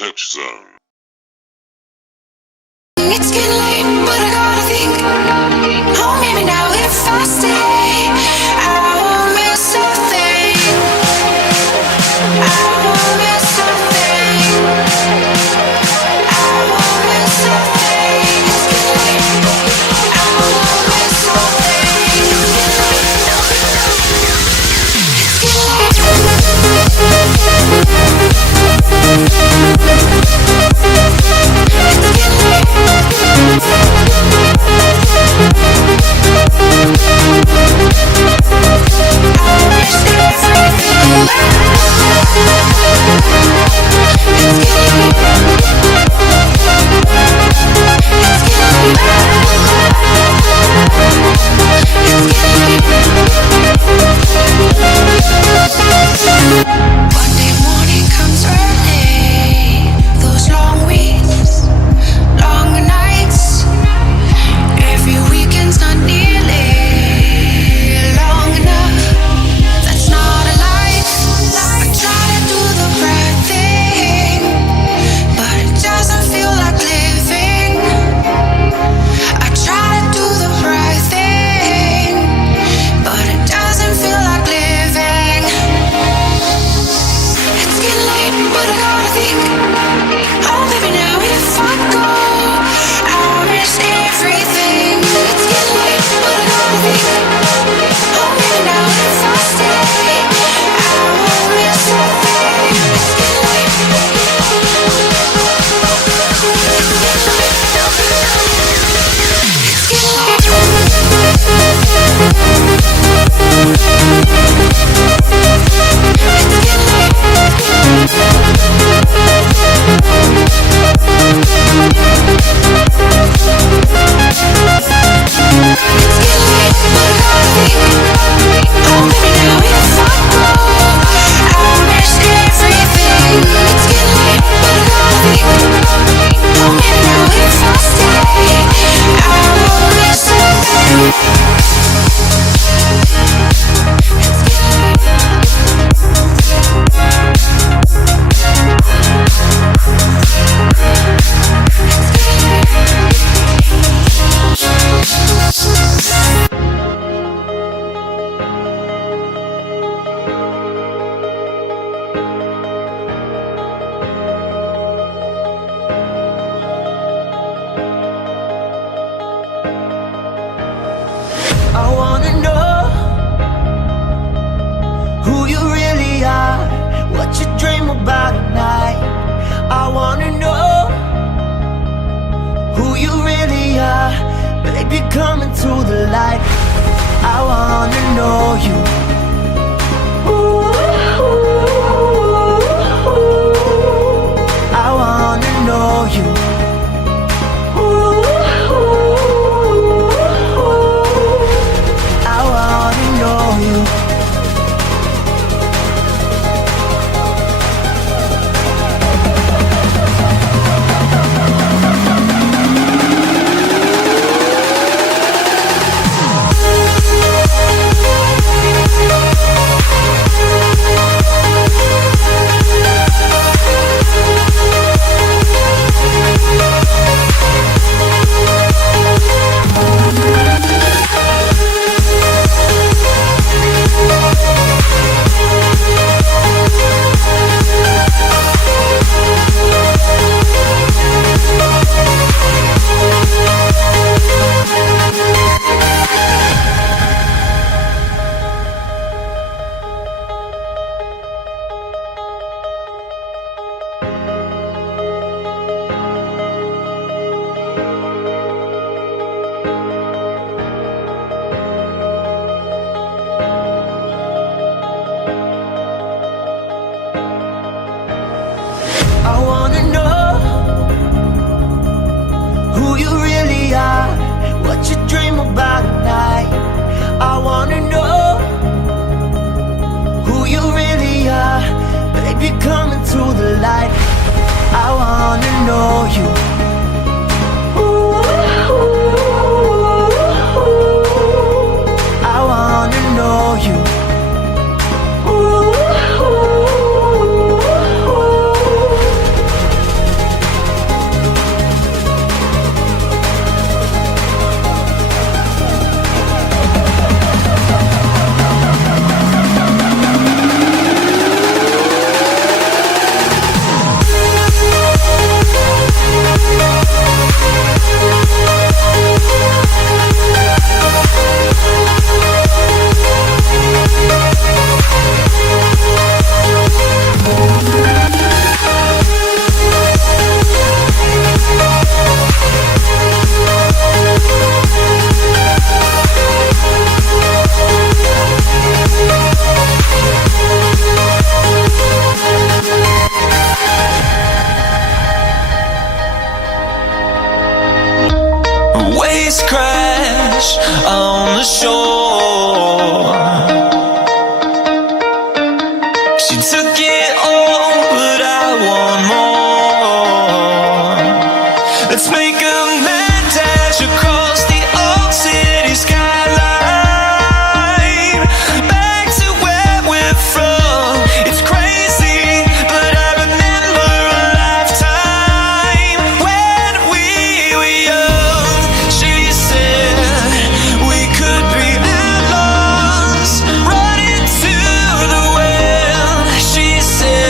Techzone. It's getting late, but I gotta think. Oh, maybe now if I stay, I won't miss a thing. I won't miss a thing. I won't miss a thing. It's getting late. I won't miss a thing. It's getting late. Monday morning comes early. Those long weeks, longer nights. Every weekend's not nearly long enough. That's not a life. I try to do the right thing, but it doesn't feel like living. I try to do the right thing, but it doesn't feel like living. It's getting late, but I gotta think. Oh, maybe now if I go, I'll miss everything. It's getting late, but I gotta think. Oh, maybe now if I stay, I won't miss a thing. It's getting late. It's getting I wanna know who you really are, what you dream about at night. I wanna know who you really are, baby, come into the light. I wanna know you. I wanna know you. I wanna know you. I wanna know who you really are, what you dream about at night. I wanna know who you really are, baby, come into the light. I wanna know you. I wanna know you. took it all, but I want more. Let's make a mad dash across the old city skyline, back to where we're from. It's crazy, but I remember a lifetime when we were young. She said we could be outlaws, running to the wind. She said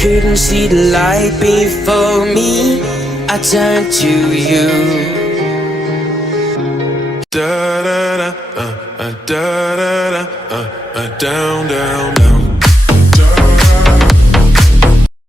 couldn't see the light before me, I turned to you. Da da da, da da da, down, down, down.